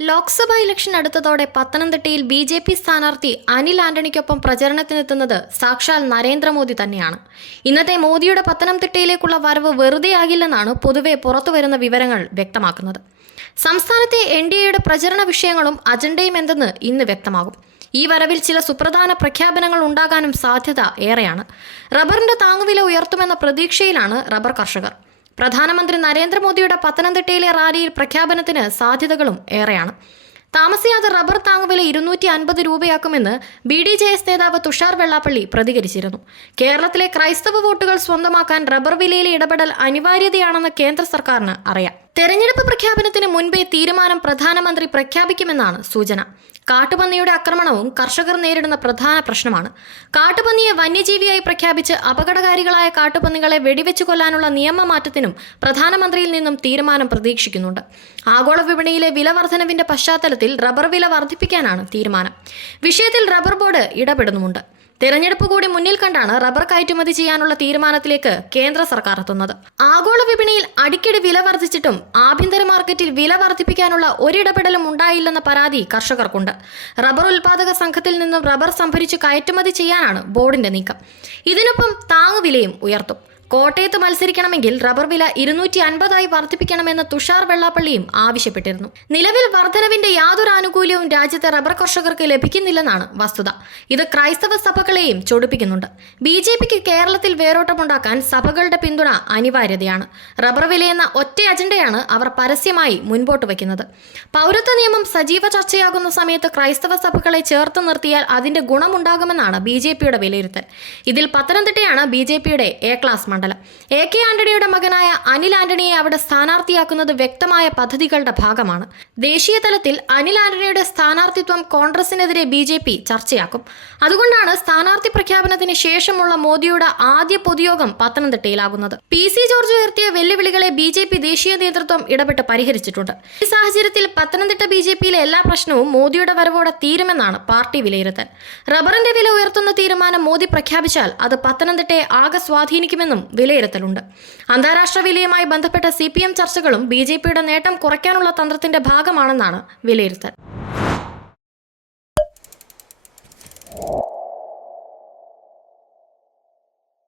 Lok Sabha election അടുത്തതോടെ പത്തനംതിട്ടയിൽ B J P സ്ഥാനാർത്ഥി അനിൽ ആന്റണിക്കൊപ്പം പ്രചരണത്തിനെത്തുന്നത് സാക്ഷാൽ നരേന്ദ്രമോദി തന്നെയാണ്. ഇന്നത്തെ മോദിയുടെ പത്തനംതിട്ടയിലേക്കുള്ള വരവ് വെറുതെയാകില്ലെന്നാണ് പൊതുവെ പുറത്തുവരുന്ന വിവരങ്ങൾ വ്യക്തമാക്കുന്നത്. സംസ്ഥാനത്തെ എൻ ഡി എയുടെ പ്രചരണ വിഷയങ്ങളും അജണ്ടയും എന്തെന്ന് ഇന്ന് വ്യക്തമാകും. ഈ വരവിൽ ചില സുപ്രധാന പ്രഖ്യാപനങ്ങൾ ഉണ്ടാകാനും സാധ്യത ഏറെയാണ്. റബ്ബറിന്റെ താങ്ങുവില ഉയർത്തുമെന്ന പ്രതീക്ഷയിലാണ് റബ്ബർ കർഷകർ. പ്രധാനമന്ത്രി നരേന്ദ്രമോദിയുടെ പത്തനംതിട്ടയിലെ റാലിയിൽ പ്രഖ്യാപനത്തിന് സാധ്യതകളും ഏറെയാണ്. താമസിയാതെ റബ്ബർ താങ്ങുവില ഇരുന്നൂറ്റി അൻപത് രൂപയാക്കുമെന്ന് ബി ഡി ജെ എസ് നേതാവ് തുഷാർ വെള്ളാപ്പള്ളി പ്രതികരിച്ചിരുന്നു. കേരളത്തിലെ ക്രൈസ്തവ വോട്ടുകൾ സ്വന്തമാക്കാൻ റബ്ബർ വിലയിലെ ഇടപെടൽ അനിവാര്യതയാണെന്ന് കേന്ദ്ര സർക്കാരിന് അറിയാം. തെരഞ്ഞെടുപ്പ് പ്രഖ്യാപനത്തിന് മുൻപേ തീരുമാനം പ്രധാനമന്ത്രി പ്രഖ്യാപിക്കുമെന്നാണ് സൂചന. കാട്ടുപന്നിയുടെ ആക്രമണവും കർഷകർ നേരിടുന്ന പ്രധാന പ്രശ്നമാണ്. കാട്ടുപന്നിയെ വന്യജീവിയായി പ്രഖ്യാപിച്ച് അപകടകാരികളായ കാട്ടുപന്നികളെ വെടിവെച്ചു കൊല്ലാനുള്ള നിയമമാറ്റത്തിനും പ്രധാനമന്ത്രിയിൽ നിന്നും തീരുമാനം പ്രതീക്ഷിക്കുന്നുണ്ട്. ആഗോള വിപണിയിലെ വില വർധനവിന്റെ പശ്ചാത്തലത്തിൽ റബ്ബർ വില വർദ്ധിപ്പിക്കാനാണ് തീരുമാനം. വിഷയത്തിൽ റബ്ബർ ബോർഡ് ഇടപെടുന്നുമുണ്ട്. തെരഞ്ഞെടുപ്പ് കൂടി മുന്നിൽ കണ്ടാണ് റബ്ബർ കയറ്റുമതി ചെയ്യാനുള്ള തീരുമാനത്തിലേക്ക് കേന്ദ്ര സർക്കാർ എത്തുന്നത്. ആഗോള വിപണിയിൽ അടിക്കടി വില വർദ്ധിച്ചിട്ടും ആഭ്യന്തര മാർക്കറ്റിൽ വില വർദ്ധിപ്പിക്കാനുള്ള ഒരിടപെടലും ഉണ്ടായില്ലെന്ന പരാതി കർഷകർക്കുണ്ട്. റബ്ബർ ഉൽപാദക സംഘത്തിൽ നിന്നും റബ്ബർ സംഭരിച്ച് കയറ്റുമതി ചെയ്യാനാണ് ബോർഡിന്റെ നീക്കം. ഇതിനൊപ്പം താങ്ങുവിലയും ഉയർത്തും. കോട്ടയത്ത് മത്സരിക്കണമെങ്കിൽ റബ്ബർ വില ഇരുന്നൂറ്റി അൻപതായി വർദ്ധിപ്പിക്കണമെന്ന് തുഷാർ വെള്ളാപ്പള്ളിയും ആവശ്യപ്പെട്ടിരുന്നു. നിലവിൽ വർധനവിന്റെ യാതൊരു ആനുകൂല്യവും രാജ്യത്തെ റബ്ബർ കർഷകർക്ക് ലഭിക്കുന്നില്ലെന്നാണ് വസ്തുത. ഇത് ക്രൈസ്തവ സഭകളെയും ചൊടിപ്പിക്കുന്നുണ്ട്. ബി ജെ പിക്ക് കേരളത്തിൽ വേരോട്ടമുണ്ടാക്കാൻ സഭകളുടെ പിന്തുണ അനിവാര്യതയാണ്. റബ്ബർ വിലയെന്ന ഒറ്റ അജണ്ടയാണ് അവർ പരസ്യമായി മുൻപോട്ട് വയ്ക്കുന്നത്. പൗരത്വ നിയമം സജീവ ചർച്ചയാകുന്ന സമയത്ത് ക്രൈസ്തവ സഭകളെ ചേർത്ത് നിർത്തിയാൽ അതിന്റെ ഗുണമുണ്ടാകുമെന്നാണ് ബി ജെ പിയുടെ വിലയിരുത്തൽ. ഇതിൽ പത്തനംതിട്ടയാണ് ബി ജെ പിയുടെ എ ക്ലാസ് മണ്ഡലം. എ കെ ആന്റണിയുടെ മകനായ അനിൽ ആന്റണിയെ അവിടെ സ്ഥാനാർത്ഥിയാക്കുന്നത് വ്യക്തമായ പദ്ധതികളുടെ ഭാഗമാണ്. ദേശീയ തലത്തിൽ അനിൽ ആന്റണിയുടെ സ്ഥാനാർത്ഥിത്വം കോൺഗ്രസിനെതിരെ ബി ജെ പി ചർച്ചയാക്കും. അതുകൊണ്ടാണ് സ്ഥാനാർത്ഥി പ്രഖ്യാപനത്തിന് ശേഷമുള്ള മോദിയുടെ ആദ്യ പൊതുയോഗം പത്തനംതിട്ടയിലാകുന്നത്. പി സി ജോർജ് ഉയർത്തിയ വെല്ലുവിളികളെ ബി ജെ പി ദേശീയ നേതൃത്വം ഇടപെട്ട് പരിഹരിച്ചിട്ടുണ്ട്. ഈ സാഹചര്യത്തിൽ പത്തനംതിട്ട ബി ജെ പിയിലെ എല്ലാ പ്രശ്നവും മോദിയുടെ വരവോടെ തീരുമെന്നാണ് പാർട്ടി വിലയിരുത്തൽ. റബ്ബറിന്റെ വില ഉയർത്തുന്ന തീരുമാനം മോദി പ്രഖ്യാപിച്ചാൽ അത് പത്തനംതിട്ടയെ ആകെ സ്വാധീനിക്കുമെന്നും വിലയിരുത്തലുണ്ട്. അന്താരാഷ്ട്ര വിലയുമായി ബന്ധപ്പെട്ട സി പി എം ചർച്ചകളും ബി ജെ പിയുടെ നേട്ടം കുറയ്ക്കാനുള്ള തന്ത്രത്തിന്റെ ഭാഗമാണെന്നാണ് വിലയിരുത്തൽ.